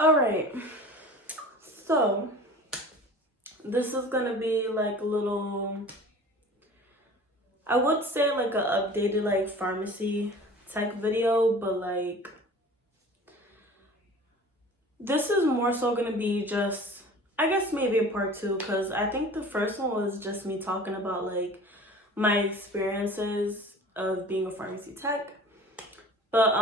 All right, so this is gonna be like a little, I would say like a updated like pharmacy tech video, but like this is more so gonna be just, I guess maybe a part two, because I think the first one was just me talking about like my experiences of being a pharmacy tech. But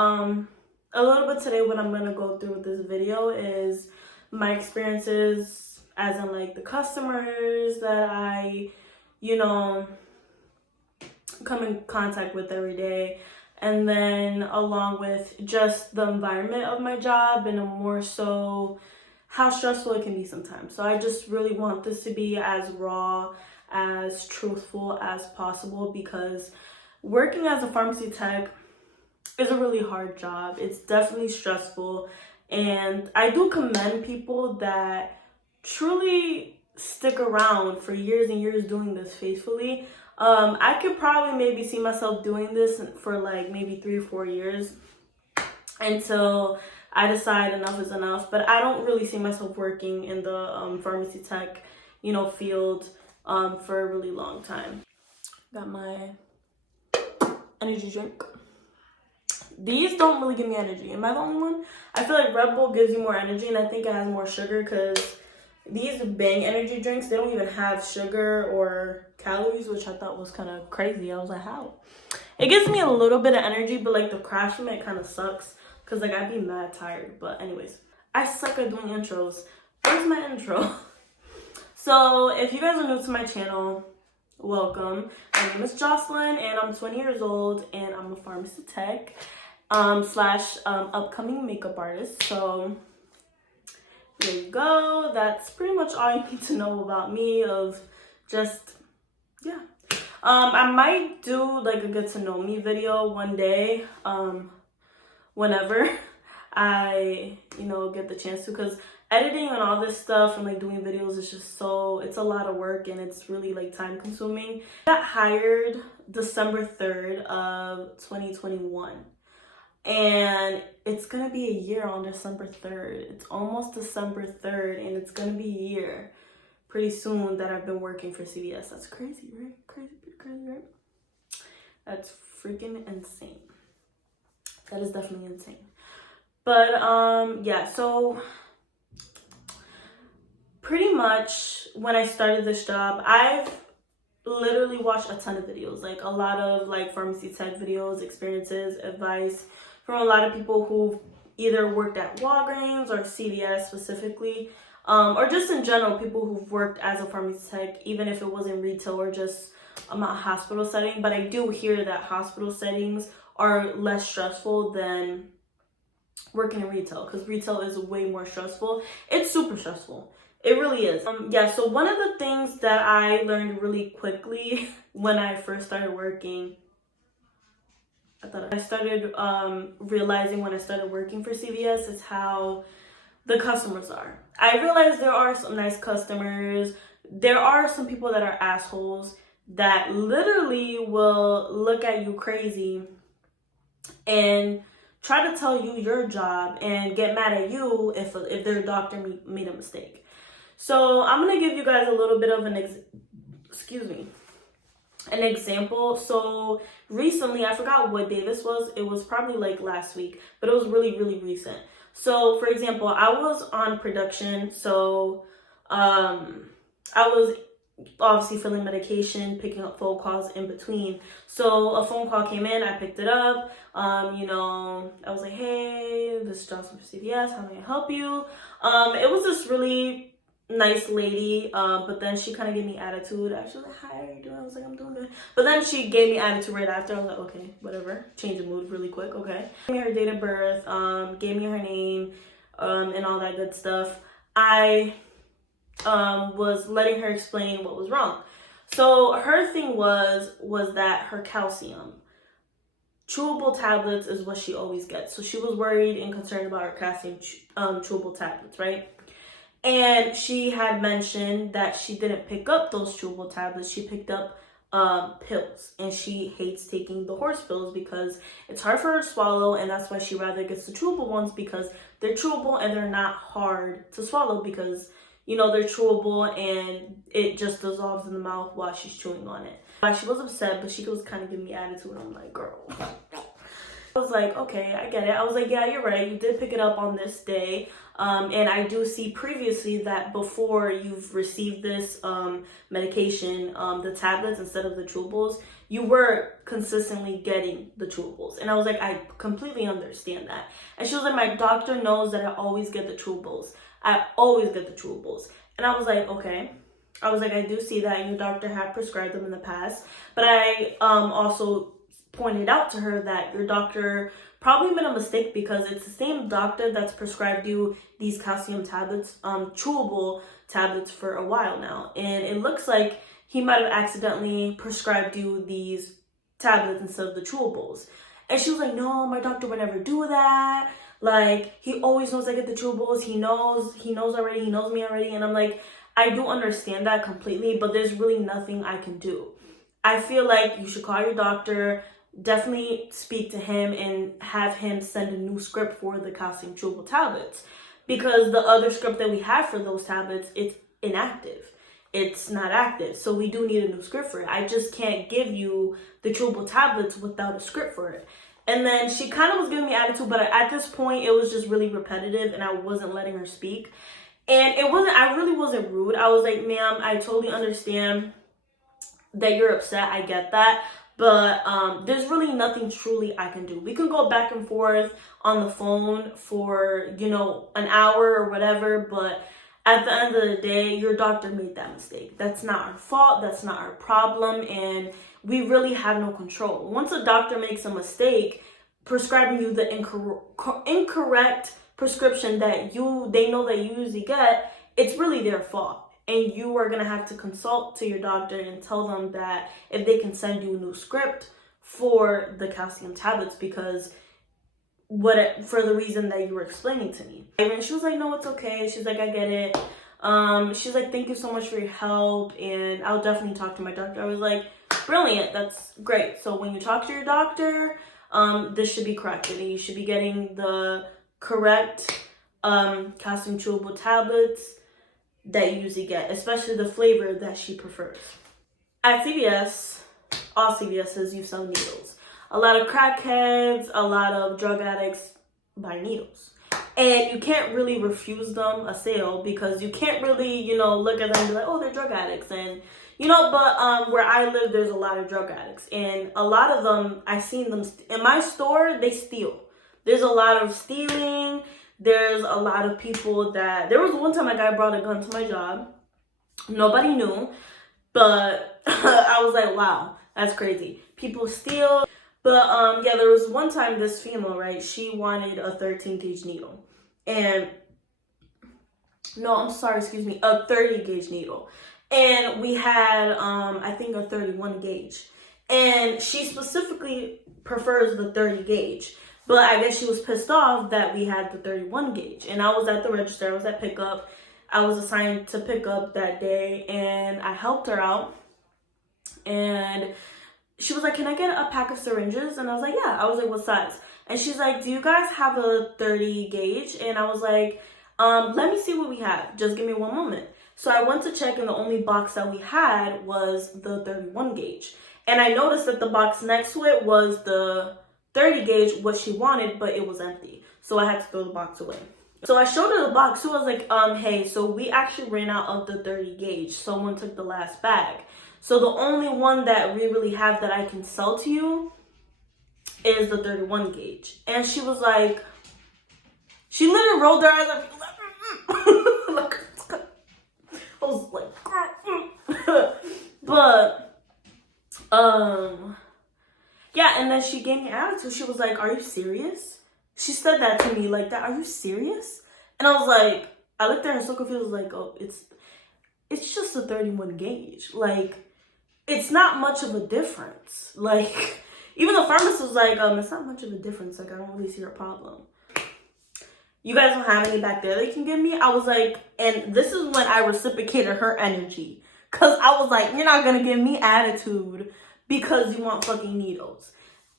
a little bit today, what I'm gonna go through with this video is my experiences, as in like the customers that I, you know, come in contact with every day, and then along with just the environment of my job, and a more so how stressful it can be sometimes. So I just really want this to be as raw, as truthful as possible, because working as a pharmacy tech is a really hard job. It's definitely stressful, and I do commend people that truly stick around for years and years doing this faithfully. I could probably maybe see myself doing this for like maybe 3 or 4 years until I decide enough is enough. But I don't really see myself working in the pharmacy tech, field for a really long time. Got my energy drink. These don't really give me energy. Am I the only one? I feel like Red Bull gives you more energy, and I think it has more sugar, because these Bang energy drinks, they don't even have sugar or calories, which I thought was kind of crazy. I was like, how? It gives me a little bit of energy, but like the crash from it kind of sucks, because like I'd be mad tired. But anyways, I suck at doing intros. Where's my intro? So if you guys are new to my channel, welcome. My name is Jocelyn, and I'm 20 years old, and I'm a pharmacy tech slash upcoming makeup artist. So there you go. That's pretty much all you need to know about me. Of just, yeah. I might do like a get to know me video one day, whenever I get the chance to, because editing and all this stuff and like doing videos is just it's a lot of work, and it's really like time consuming. I got hired December 3rd of 2021. And it's gonna be a year on December 3rd. It's almost December 3rd, and it's gonna be a year pretty soon that I've been working for CVS. That's crazy, right? Crazy, right? That's freaking insane. That is definitely insane. But yeah, so pretty much when I started this job, I've literally watched a ton of videos, like a lot of like pharmacy tech videos, experiences, advice from a lot of people who've either worked at Walgreens or CVS specifically, or just in general, people who've worked as a pharmacy tech, even if it wasn't retail or just a hospital setting. But I do hear that hospital settings are less stressful than working in retail, because retail is way more stressful. It's super stressful. It really is. Yeah, so one of the things that I learned really quickly when I first started working, I started realizing when I started working for CVS, is how the customers are. I realized there are some nice customers. There are some people that are assholes that literally will look at you crazy and try to tell you your job and get mad at you if their doctor made a mistake. So I'm gonna give you guys a little bit of an example. So recently, I forgot what day this was. It was probably like last week, but it was really, really recent. So for example, I was on production. So I was obviously filling medication, picking up phone calls in between. So a phone call came in, I picked it up. I was like, hey, this is Jocelyn from CVS. How may I help you? It was this really nice lady, but then she kind of gave me attitude. I was like, hi, how are you doing? I was like, I'm doing good. But then she gave me attitude right after. I was like, okay, whatever. Change the mood really quick, okay. Gave me her date of birth, gave me her name, and all that good stuff. I was letting her explain what was wrong. So her thing was that her calcium, chewable tablets is what she always gets. So she was worried and concerned about her calcium chewable tablets, right? And she had mentioned that she didn't pick up those chewable tablets. She picked up pills, and she hates taking the horse pills because it's hard for her to swallow, and that's why she rather gets the chewable ones, because they're chewable and they're not hard to swallow, because they're chewable and it just dissolves in the mouth while she's chewing on it. She was upset, but she was kind of giving me attitude. I'm like, girl. I was like, okay, I get it. I was like, yeah, you're right. You did pick it up on this day. And I do see previously that before you've received this medication, the tablets instead of the chewables, you were consistently getting the chewables. And I was like, I completely understand that. And she was like, my doctor knows that I always get the chewables. I always get the chewables. And I was like, okay. I was like, I do see that your doctor had prescribed them in the past. But I also pointed out to her that your doctor probably made a mistake, because it's the same doctor that's prescribed you these calcium tablets, chewable tablets, for a while now. And it looks like he might have accidentally prescribed you these tablets instead of the chewables. And she was like, no, my doctor would never do that. Like, he always knows I get the chewables. He knows already. He knows me already. And I'm like, I do understand that completely, but there's really nothing I can do. I feel like you should call your doctor, definitely speak to him, and have him send a new script for the calcium chewable tablets, because the other script that we have for those tablets, it's inactive. It's not active. So we do need a new script for it. I just can't give you the chewable tablets without a script for it. And then she kind of was giving me attitude, but at this point it was just really repetitive and I wasn't letting her speak. And I really wasn't rude. I was like, ma'am, I totally understand that you're upset. I get that. But there's really nothing truly I can do. We can go back and forth on the phone for, an hour or whatever. But at the end of the day, your doctor made that mistake. That's not our fault. That's not our problem. And we really have no control. Once a doctor makes a mistake prescribing you the incorrect prescription that they know that you usually get, it's really their fault. And you are going to have to consult to your doctor and tell them that if they can send you a new script for the calcium tablets, because for the reason that you were explaining to me. And she was like, no, it's okay. She's like, I get it. She's like, thank you so much for your help, and I'll definitely talk to my doctor. I was like, brilliant. That's great. So when you talk to your doctor, this should be corrected, and you should be getting the correct calcium chewable tablets that you usually get, especially the flavor that she prefers. At CVS, all CVS's, you sell needles. A lot of crackheads, a lot of drug addicts buy needles. And you can't really refuse them a sale, because you can't really, look at them and be like, oh, they're drug addicts. And, but where I live, there's a lot of drug addicts. And a lot of them, I've seen them, in my store, they steal. There's a lot of stealing. There's a lot of people there was one time a guy brought a gun to my job. Nobody knew, but I was like, wow, that's crazy. People steal. But yeah, there was one time this female, right? She wanted a 13 gauge needle. And a 30 gauge needle. And we had, I think, a 31 gauge. And she specifically prefers the 30 gauge. But I guess she was pissed off that we had the 31 gauge. And I was at the register. I was at pickup. I was assigned to pick up that day. And I helped her out. And she was like, can I get a pack of syringes? And I was like, yeah. I was like, what size? And she's like, do you guys have a 30 gauge? And I was like, let me see what we have. Just give me one moment. So I went to check, and the only box that we had was the 31 gauge. And I noticed that the box next to it was the 30 gauge, what she wanted, but it was empty. So I had to throw the box away. So I showed her the box. So I was like, hey, so we actually ran out of the 30 gauge. Someone took the last bag. So the only one that we really have that I can sell to you is the 31 gauge. And she was like, she literally rolled her eyes up. Like, I was like, but, yeah, and then she gave me attitude. She was like, are you serious? She said that to me like that. Are you serious? And I was like, I looked at her so confused. I was like, oh, it's just a 31 gauge. Like, it's not much of a difference. Like, even the pharmacist was like, it's not much of a difference. Like, I don't really see your problem. You guys don't have any back there that you can give me? I was like, and this is when I reciprocated her energy. Because I was like, you're not going to give me attitude because you want fucking needles.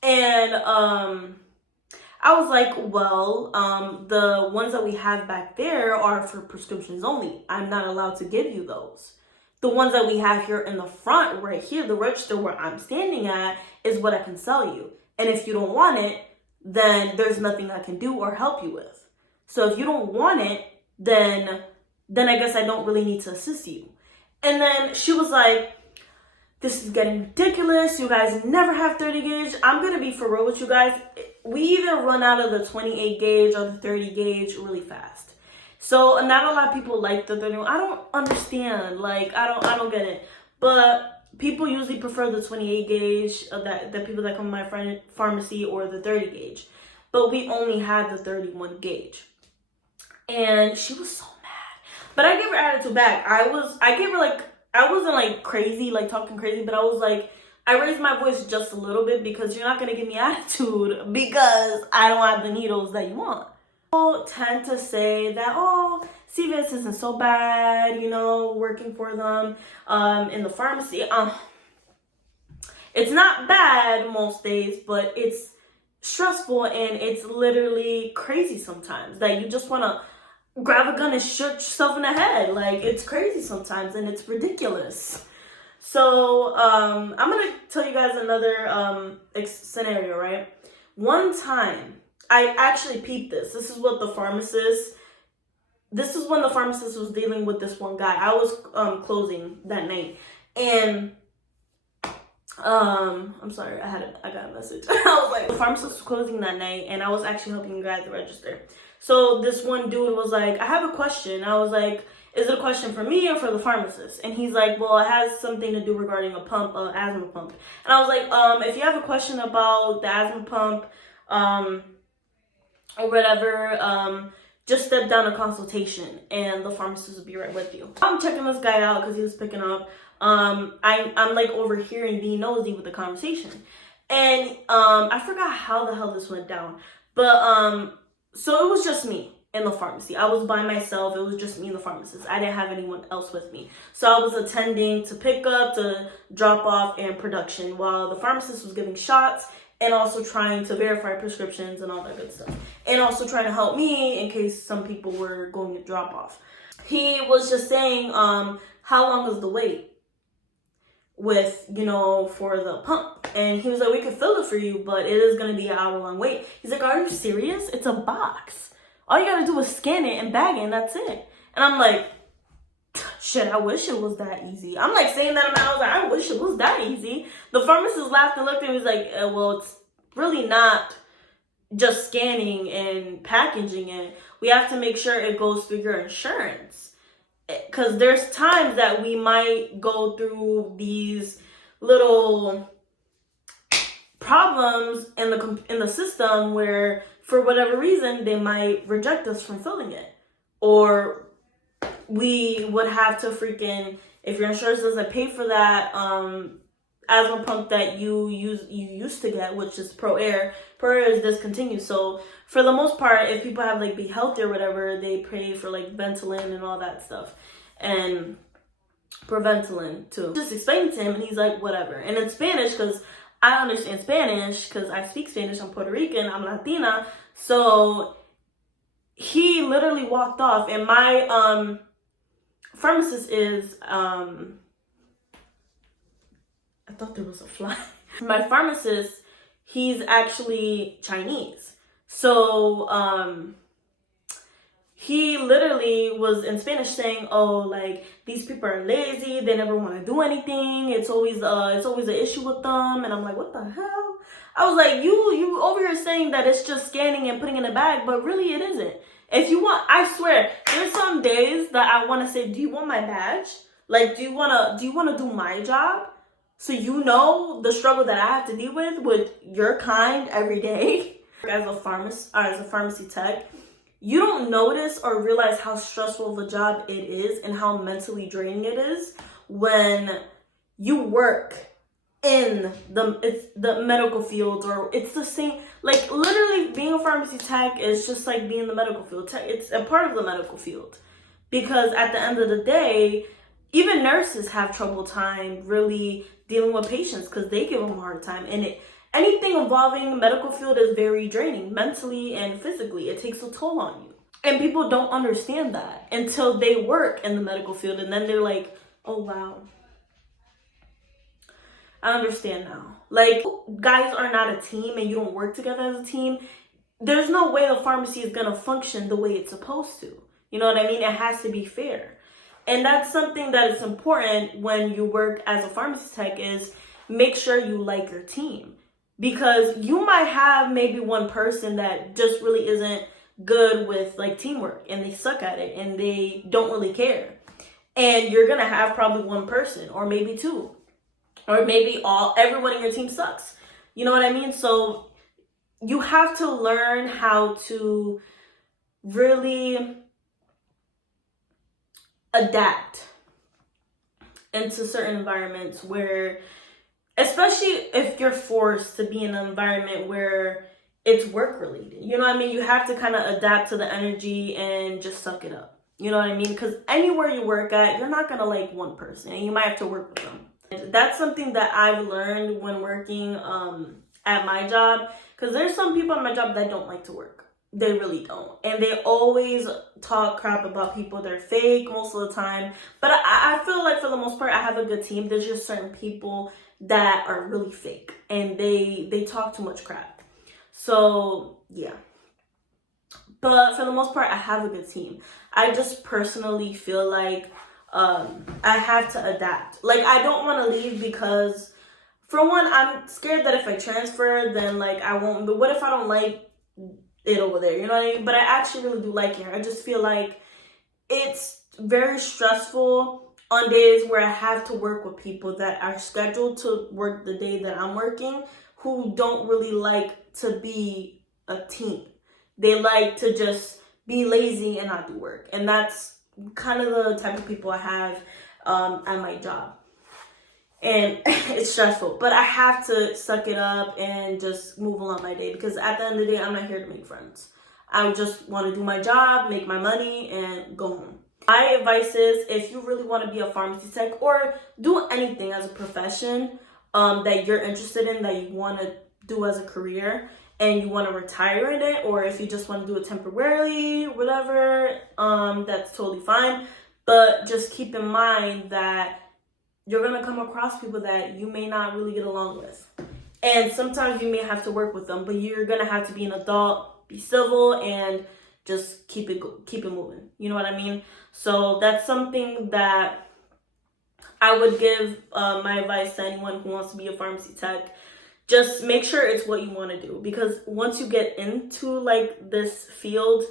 And I was like, well, the ones that we have back there are for prescriptions only. I'm not allowed to give you those. The ones that we have here in the front, right here, the register where I'm standing at, is what I can sell you. And if you don't want it, then there's nothing I can do or help you with. So if you don't want it, then I guess I don't really need to assist you. And then she was like, this is getting ridiculous. You guys never have 30 gauge. I'm going to be for real with you guys. We either run out of the 28 gauge or the 30 gauge really fast. So not a lot of people like the 30. I don't understand. Like, I don't get it. But people usually prefer the 28 gauge, the people that come to my pharmacy, or the 30 gauge. But we only had the 31 gauge. And she was so mad. But I gave her attitude back. I gave her like, I wasn't like crazy, like talking crazy, but I was like, I raised my voice just a little bit because you're not going to give me attitude because I don't have the needles that you want. People tend to say that, oh, CVS isn't so bad, you know, working for them in the pharmacy. It's not bad most days, but it's stressful and it's literally crazy sometimes that you just want to grab a gun and shoot yourself in the head. Like, it's crazy sometimes and it's ridiculous. So I'm gonna tell you guys another scenario, right? One time I actually peeped this. This is when the pharmacist was dealing with this one guy. I was closing that night, and I'm sorry, I got a message. I was like, the pharmacist was closing that night, and I was actually helping the guy at the register. So this one dude was like, I have a question. I was like, is it a question for me or for the pharmacist? And he's like, well, it has something to do regarding a pump, asthma pump. And I was like, if you have a question about the asthma pump, or whatever, just step down a consultation and the pharmacist will be right with you. I'm checking this guy out because he was picking up. I'm like overhearing, being nosy with the conversation. And I forgot how the hell this went down. But so it was just me in the pharmacy. I was by myself. It was just me and the pharmacist. I didn't have anyone else with me. So I was attending to pick up, to drop off, and production while the pharmacist was giving shots and also trying to verify prescriptions and all that good stuff. And also trying to help me in case some people were going to drop off. He was just saying, how long is the wait with, you know, for the pump? And he was like, we could fill it for you, but it is going to be an hour-long wait. He's like, are you serious? It's a box. All you got to do is scan it and bag it, and that's it. And I'm like, shit, I wish it was that easy. I'm like saying that, and I was like, I wish it was that easy. The pharmacist laughed and looked at me and was like, well, it's really not just scanning and packaging it. We have to make sure it goes through your insurance. Because there's times that we might go through these little problems in the system where, for whatever reason, they might reject us from filling it. Or we would have to freaking, if your insurance doesn't pay for that asthma pump that you used to get, which is Pro Air is discontinued. So for the most part, if people have like Be Healthy or whatever, they pay for like Ventolin and all that stuff, and Preventolin too. Just explained to him, and he's like, whatever. And in Spanish, because I understand Spanish, because I speak Spanish, I'm Puerto Rican, I'm Latina, so he literally walked off. And my pharmacist is I thought there was a fly. My pharmacist, he's actually Chinese. So he literally was in Spanish saying, oh, like, these people are lazy, they never want to do anything, it's always an issue with them. And I'm like, what the hell? I was like, you over here saying that it's just scanning and putting in a bag, but really it isn't. If you want, I swear, there's some days that I want to say, do you want my badge? Like, do you want to do my job? So you know the struggle that I have to deal with your kind every day. As a pharmacy tech, you don't notice or realize how stressful of a job it is and how mentally draining it is when you work in the medical field, or it's the same. Like, literally being a pharmacy tech is just like being in the medical field. It's a part of the medical field, because at the end of the day, even nurses have trouble time really dealing with patients because they give them a hard time. And anything involving the medical field is very draining mentally and physically. It takes a toll on you. And people don't understand that until they work in the medical field. And then they're like, oh, wow, I understand now. Like, guys are not a team and you don't work together as a team. There's no way the pharmacy is going to function the way it's supposed to. You know what I mean? It has to be fair. And that's something that is important when you work as a pharmacy tech, is make sure you like your team. Because you might have maybe one person that just really isn't good with like teamwork and they suck at it and they don't really care. And you're going to have probably one person or maybe two. Or maybe everyone in your team sucks. You know what I mean? So you have to learn how to really adapt into certain environments where, especially if you're forced to be in an environment where it's work related. You know what I mean? You have to kind of adapt to the energy and just suck it up. You know what I mean? Because anywhere you work at, you're not going to like one person and you might have to work with them. That's something that I've learned when working at my job, because there's some people at my job that don't like to work. They really don't. And they always talk crap about people. They're fake most of the time. But I feel like for the most part, I have a good team. There's just certain people that are really fake and they talk too much crap. So, yeah. But for the most part, I have a good team. I just personally feel like I have to adapt. Like, I don't want to leave because, for one, I'm scared that if I transfer, then, like, I won't. But what if I don't like it over there? You know what I mean? But I actually really do like it. I just feel like it's very stressful on days where I have to work with people that are scheduled to work the day that I'm working, who don't really like to be a team. They like to just be lazy and not do work. And that's kind of the type of people I have at my job. And it's stressful, but I have to suck it up and just move along my day, because at the end of the day, I'm not here to make friends. I just want to do my job, make my money, and go home. My advice is, if you really want to be a pharmacy tech or do anything as a profession that you're interested in, that you want to do as a career, and you want to retire in it, or if you just want to do it temporarily, whatever, that's totally fine. But just keep in mind that you're going to come across people that you may not really get along with. And sometimes you may have to work with them, but you're going to have to be an adult, be civil, and just keep it moving. You know what I mean? So that's something that I would give my advice to anyone who wants to be a pharmacy tech. Just make sure it's what you want to do, because once you get into like this field,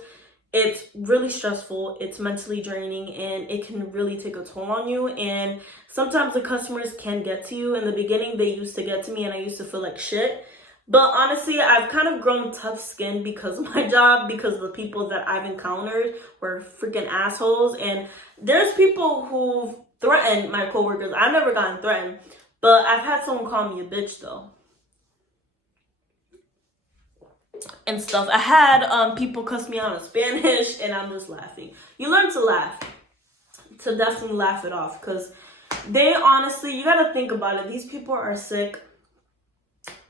it's really stressful, it's mentally draining, and it can really take a toll on you. And sometimes the customers can get to you. In the beginning, they used to get to me and I used to feel like shit. But honestly, I've kind of grown tough skin because of my job, because the people that I've encountered were freaking assholes. And there's people who've threatened my coworkers. I've never gotten threatened, but I've had someone call me a bitch though. And stuff. I had people cuss me out in Spanish, and I'm just laughing. You learn to laugh, to definitely laugh it off, because they honestly, you gotta think about it. These people are sick.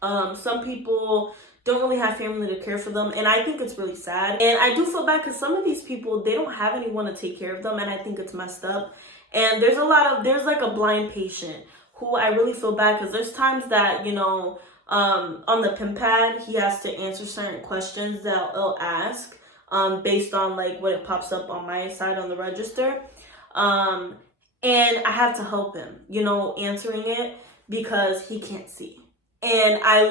Some people don't really have family to care for them, and I think it's really sad. And I do feel bad because some of these people, they don't have anyone to take care of them, and I think it's messed up. And there's like a blind patient who I really feel bad, because there's times that, you know, on the pin pad, he has to answer certain questions that it'll ask based on like what it pops up on my side on the register. And I have to help him, you know, answering it, because he can't see. And I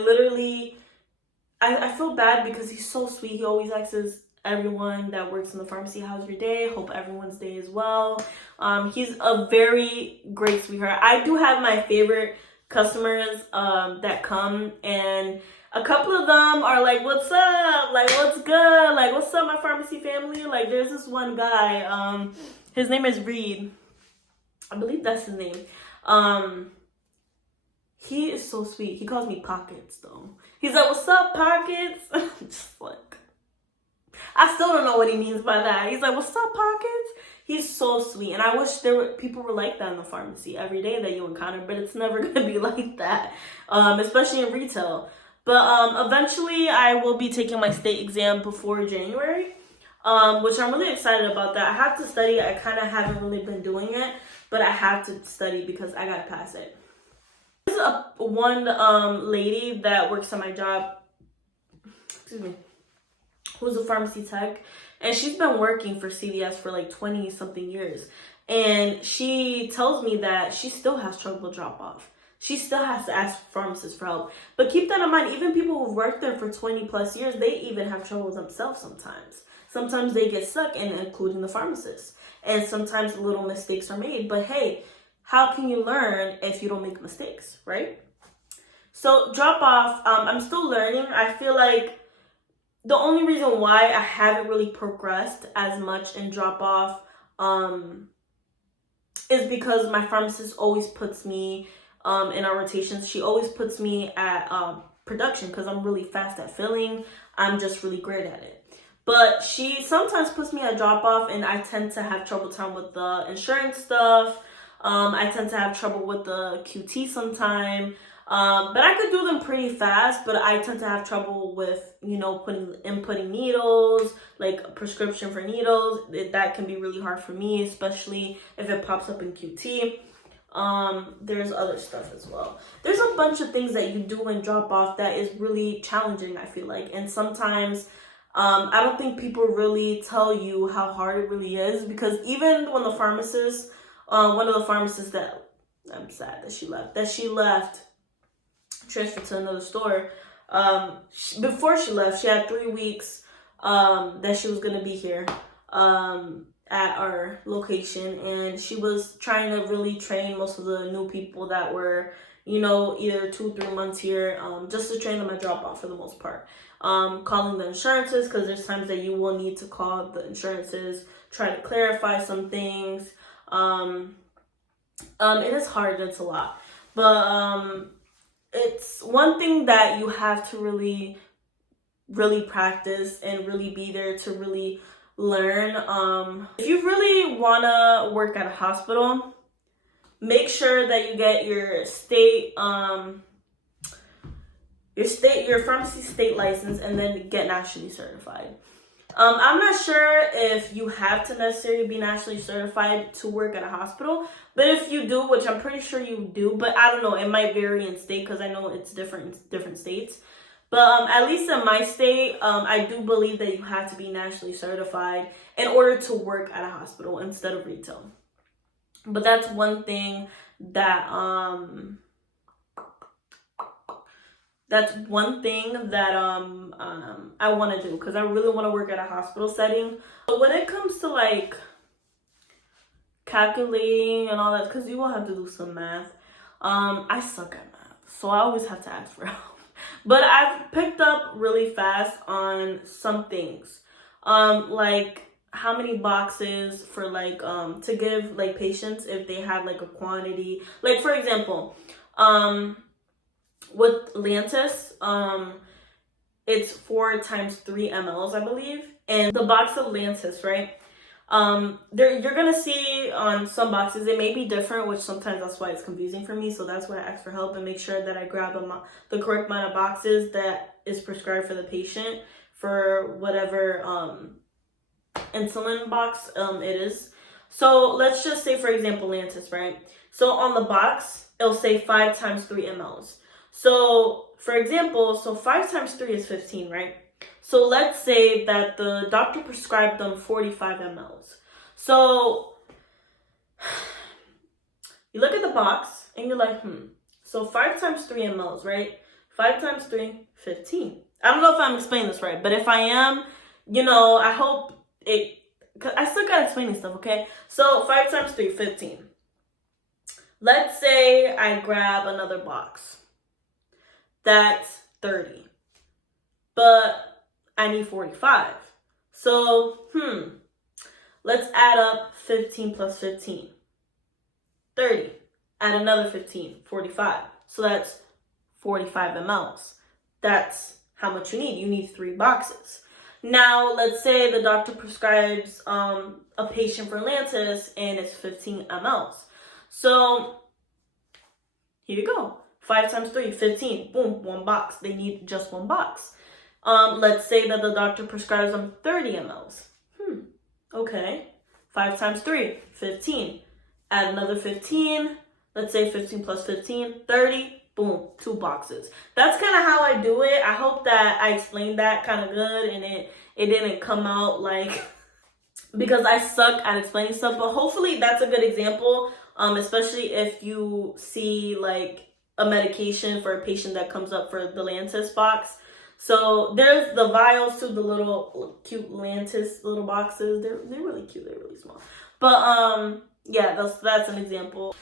feel bad because he's so sweet. He always asks everyone that works in the pharmacy, how's your day? Hope everyone's day is well. He's a very great sweetheart. I do have my favorite customers that come, and a couple of them are like, what's up, like what's good, like what's up my pharmacy family. Like there's this one guy, his name is Reed, I believe that's his name. He is so sweet. He calls me Pockets though. He's like, what's up Pockets? Just like, I still don't know what he means by that. He's like, what's up Pockets? He's so sweet, and I wish people were like that in the pharmacy every day that you encounter, but it's never gonna be like that, especially in retail. But eventually, I will be taking my state exam before January, which I'm really excited about. That I have to study. I kind of haven't really been doing it, but I have to study because I gotta pass it. There's one lady that works at my job. Excuse me. Who's a pharmacy tech, and she's been working for CVS for like 20 something years, and she tells me that she still has trouble drop off. She still has to ask pharmacists for help. But keep that in mind, even people who've worked there for 20 plus years, they even have trouble themselves sometimes. Sometimes they get stuck, and including the pharmacist, and sometimes little mistakes are made. But hey, how can you learn if you don't make mistakes, right? So drop off, I'm still learning. I feel like the only reason why I haven't really progressed as much in drop off is because my pharmacist always puts me in our rotations. She always puts me at production because I'm really fast at filling. I'm just really great at it. But she sometimes puts me at drop off, and I tend to have trouble time with the insurance stuff. I tend to have trouble with the QT sometimes. But I could do them pretty fast, but I tend to have trouble with, inputting needles, like a prescription for needles. That can be really hard for me, especially if it pops up in QT. There's other stuff as well. There's a bunch of things that you do in drop off that is really challenging, I feel like. And sometimes, I don't think people really tell you how hard it really is, because even when the pharmacist, one of the pharmacists that, I'm sad that she left, transferred to another store. Before she left, she had 3 weeks that she was gonna be here at our location, and she was trying to really train most of the new people that were, either 2-3 months here, just to train them at drop off for the most part. Calling the insurances, because there's times that you will need to call the insurances, try to clarify some things. It is hard, it's a lot, but it's one thing that you have to really, really practice and really be there to really learn. If you really want to work at a hospital, make sure that you get your your pharmacy state license, and then get nationally certified. I'm not sure if you have to necessarily be nationally certified to work at a hospital, but if you do, which I'm pretty sure you do, but I don't know, it might vary in state, because I know it's different in different states. But at least in my state, I do believe that you have to be nationally certified in order to work at a hospital instead of retail. But that's one thing that I want to do, because I really want to work at a hospital setting. But when it comes to like calculating and all that, because you will have to do some math, I suck at math, so I always have to ask for help. But I've picked up really fast on some things, like how many boxes for like to give like patients if they have like a quantity. Like for example, with Lantus, it's 4 times 3 mLs, I believe. And the box of Lantus, right? You're gonna see on some boxes, it may be different, which sometimes that's why it's confusing for me. So that's why I ask for help and make sure that I grab the correct amount of boxes that is prescribed for the patient for whatever insulin box it is. So let's just say, for example, Lantus, right? So on the box, it'll say 5 times 3 mLs. So for example, 5 times 3 is 15, right? So let's say that the doctor prescribed them 45 mLs. So you look at the box and you're like, so 5 times 3 mLs, right? 5 times 3, 15. I don't know if I'm explaining this right, but if I am, I hope it, because I still gotta explain this stuff, okay? So 5 times 3, 15. Let's say I grab another box. That's 30. But I need 45. So, let's add up 15 plus 15. 30. Add another 15, 45. So that's 45 mLs. That's how much you need. You need 3 boxes. Now, let's say the doctor prescribes a patient for Lantus and it's 15 mLs. So here you go. 5 times 3, 15. Boom, one box. They need just one box. Let's say that the doctor prescribes them 30 mLs. Okay. 5 times 3, 15. Add another 15. Let's say 15 plus 15, 30. Boom, 2 boxes. That's kind of how I do it. I hope that I explained that kind of good and it didn't come out like because I suck at explaining stuff. But hopefully that's a good example, especially if you see like a medication for a patient that comes up for the Lantus box. So there's the vials to the little cute Lantus little boxes. They're really cute. They're really small. But yeah, that's an example.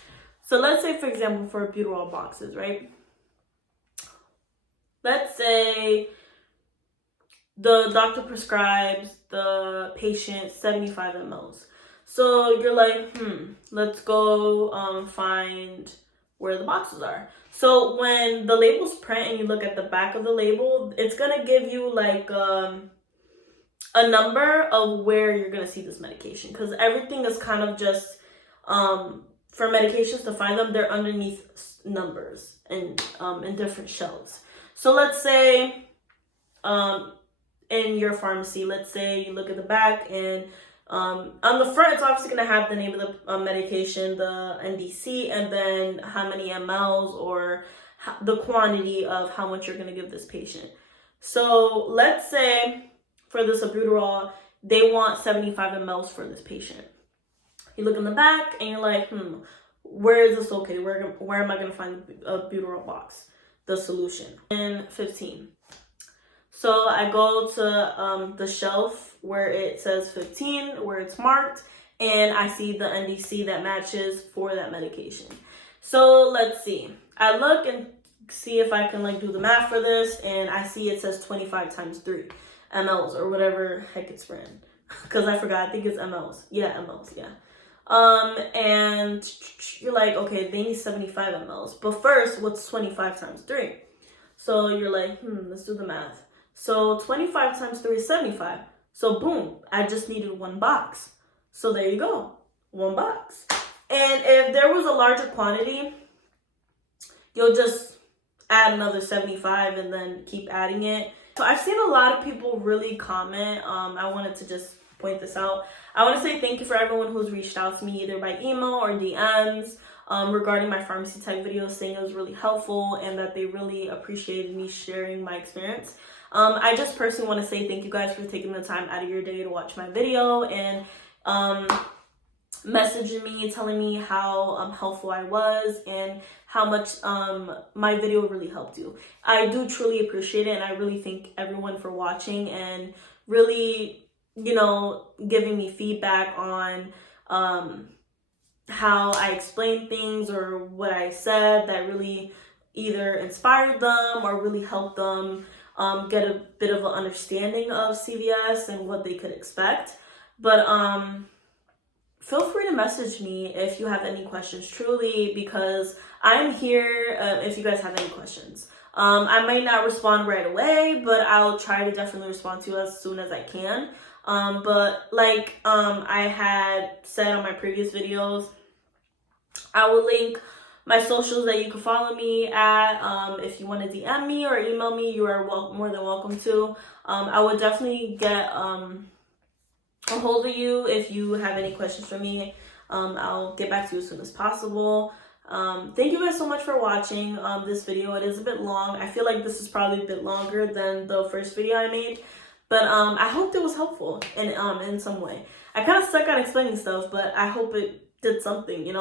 So let's say, for example, for albuterol boxes, right? Let's say the doctor prescribes the patient 75 mLs. So you're like, let's go find where the boxes are. So when the label's print and you look at the back of the label, it's gonna give you like a number of where you're gonna see this medication, because everything is kind of just for medications to find them, they're underneath numbers and in different shelves. So let's say in your pharmacy, let's say you look at the back and on the front, it's obviously going to have the name of the medication, the NDC, and then how many mLs or the quantity of how much you're going to give this patient. So let's say for this albuterol, they want 75 mLs for this patient. You look in the back and you're like, where is this located? Where am I going to find a albuterol box, the solution? And 15. So I go to the shelf where it says 15, where it's marked, and I see the NDC that matches for that medication. So let's see. I look and see if I can like do the math for this, and I see it says 25 times 3 mLs or whatever heck it's brand. Because I forgot, I think it's mLs. Yeah, mLs, yeah. And you're like, okay, they need 75 mLs. But first, what's 25 times 3? So you're like, let's do the math. So 25 times 3 is 75. So boom, I just needed one box. So there you go, one box. And if there was a larger quantity, you'll just add another 75 and then keep adding it. So I've seen a lot of people really comment. I wanted to just point this out. I want to say thank you for everyone who's reached out to me either by email or DMs regarding my pharmacy tech videos, saying it was really helpful and that they really appreciated me sharing my experience. I just personally want to say thank you guys for taking the time out of your day to watch my video and messaging me, telling me how helpful I was and how much my video really helped you. I do truly appreciate it, and I really thank everyone for watching and really, giving me feedback on how I explained things or what I said that really either inspired them or really helped them get a bit of an understanding of CVS and what they could expect. But feel free to message me if you have any questions, truly, because I'm here if you guys have any questions. I might not respond right away, but I'll try to definitely respond to you as soon as I can. But like I had said on my previous videos, I will link my socials that you can follow me at. If you want to DM me or email me, you are more than welcome to. I would definitely get a hold of you if you have any questions for me. I'll get back to you as soon as possible. Thank you guys so much for watching this video. It is a bit long. I feel like this is probably a bit longer than the first video I made, but I hope it was helpful in some way. I kind of suck at explaining stuff, but I hope it did something,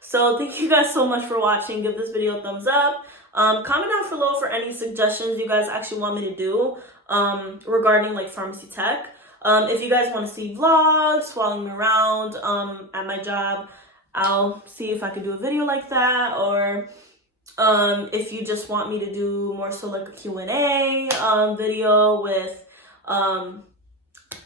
So thank you guys so much for watching. Give this video a thumbs up. Comment down below for any suggestions you guys actually want me to do regarding like pharmacy tech. If you guys want to see vlogs, following me around at my job, I'll see if I could do a video like that. Or if you just want me to do more so like a Q&A video with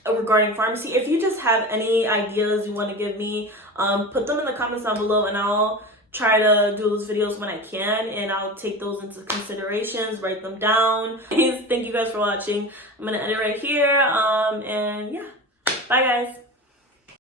regarding pharmacy. If you just have any ideas you want to give me, put them in the comments down below and I'll try to do those videos when I can, and I'll take those into considerations, write them down. Thank you guys for watching. I'm gonna end it right here. And yeah, bye guys.